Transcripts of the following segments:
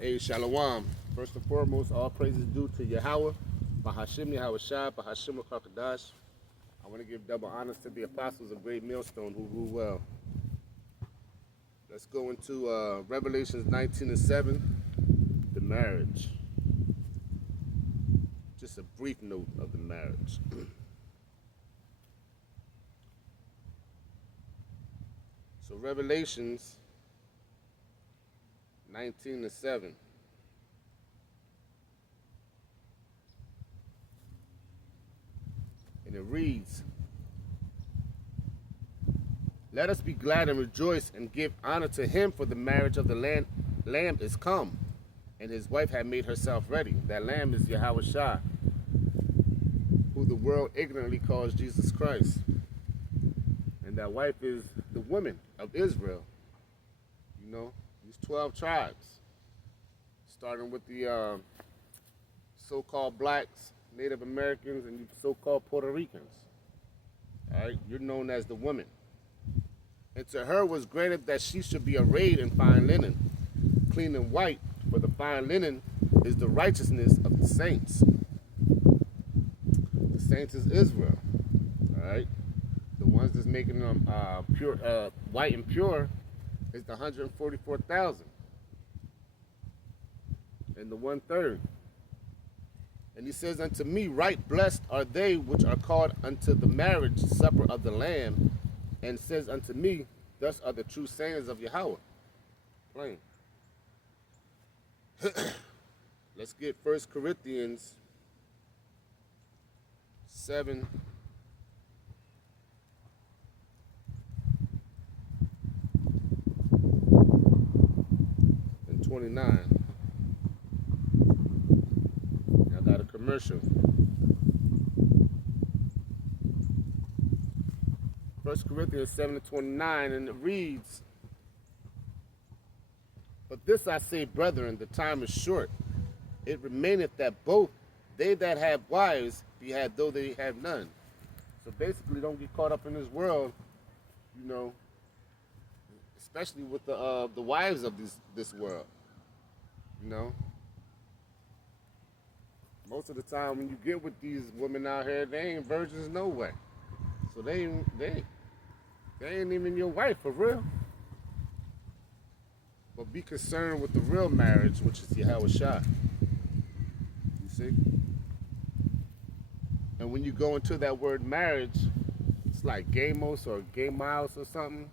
Hey, Shalom. First and foremost, all praises due to Yahweh, Bahashim Yahweh Shah, Bahashim Kakadash. I want to give double honors to the apostles of Great Millstone who rule well. Let's go into Revelations 19 and 7, the marriage. Just a brief note of the marriage. So Revelations 19 and 7. And it reads, "Let us be glad and rejoice and give honor to him, for the marriage of the lamb is come, and his wife had made herself ready." That lamb is Yahweh Shah, who the world ignorantly calls Jesus Christ. And that wife is the woman of Israel. You know, these 12 tribes, starting with the so-called blacks, Native Americans, and you so-called Puerto Ricans. All right, you're known as the woman. And to her was granted that she should be arrayed in fine linen, clean and white, for the fine linen is the righteousness of the saints. The saints is Israel. All right, the ones that's making them pure, white and pure, is the 144,000, and the 1/3. And he says unto me, right blessed are they which are called unto the marriage supper of the Lamb, and says unto me, thus are the true sayings of Yahweh. Plain. Let's get 1 Corinthians 7 and 29. I got a commercial. 1 Corinthians 7 and 29, and it reads, "But this I say, brethren, the time is short. It remaineth that both they that have wives be had though they have none." So basically, don't get caught up in this world, you know, especially with the wives of this world. You know, most of the time when you get with these women out here, they ain't virgins no way. So they ain't even your wife for real. But be concerned with the real marriage, which is Yahweh Shah. You see? And when you go into that word marriage, it's like gamos or gamos or something.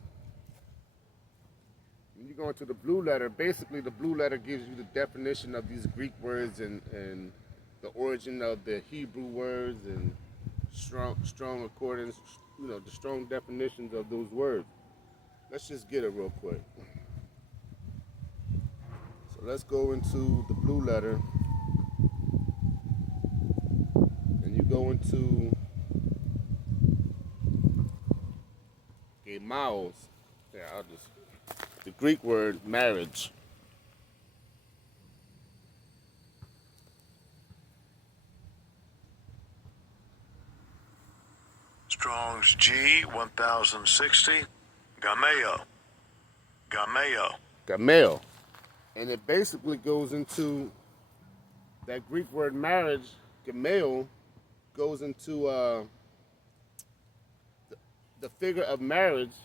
When you go into the blue letter, basically the blue letter gives you the definition of these Greek words and the origin of the Hebrew words and strong accordance, you know, the strong definitions of those words. Let's just get it real quick. So let's go into the blue letter, and you go into gemaos. Yeah, the Greek word marriage. Strong's G 1060. Gameo. Gamel. And it basically goes into that Greek word marriage. Gamel goes into the figure of marriage.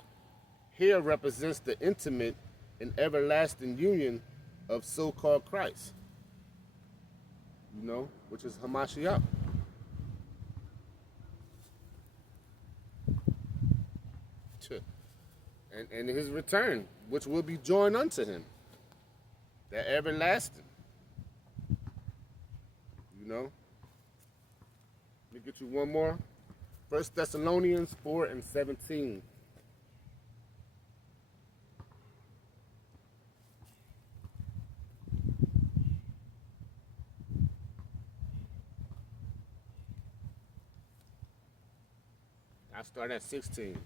Here represents the intimate and everlasting union of so-called Christ, you know, which is Hamashiach. And his return, which will be joined unto him, that everlasting, you know. Let me get you one more. 1 Thessalonians 4 and 17. I start at 16.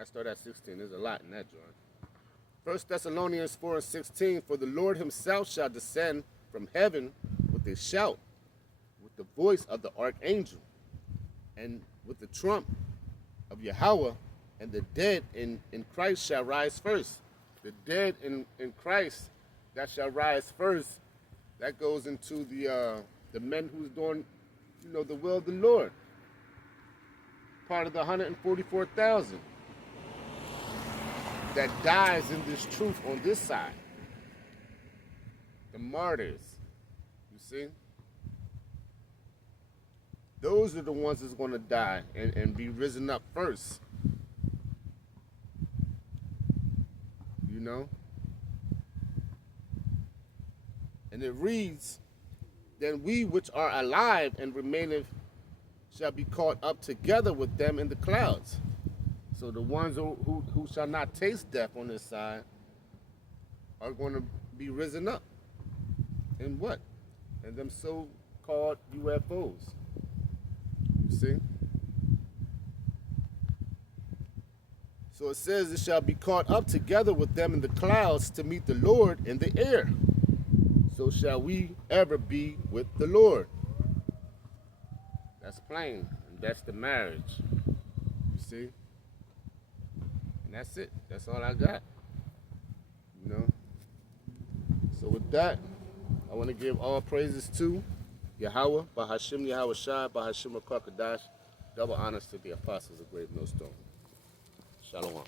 I start at 16. There's a lot in that joint. 1 Thessalonians 4 and 16. "For the Lord himself shall descend from heaven with a shout, with the voice of the archangel, and with the trump of Yahweh, And the dead in Christ shall rise first. The dead in Christ that shall rise first. That goes into the men who's doing, the will of the Lord. Part of the 144,000 that dies in this truth on this side. The martyrs. You see? Those are the ones that's going to die and be risen up first. You know? And it reads, then we which are alive and remaineth shall be caught up together with them in the clouds. So the ones who shall not taste death on this side are going to be risen up. In what? In them so-called UFOs. You see? So it says it shall be caught up together with them in the clouds to meet the Lord in the air. So shall we ever be with the Lord. That's plain. And that's the marriage. You see? And that's it. That's all I got. So with that, I want to give all praises to Yahweh, Bahashim Yahweh Shai, Bahashim Kakadash. Double honors to the apostles of Grave Millstone. Shalom.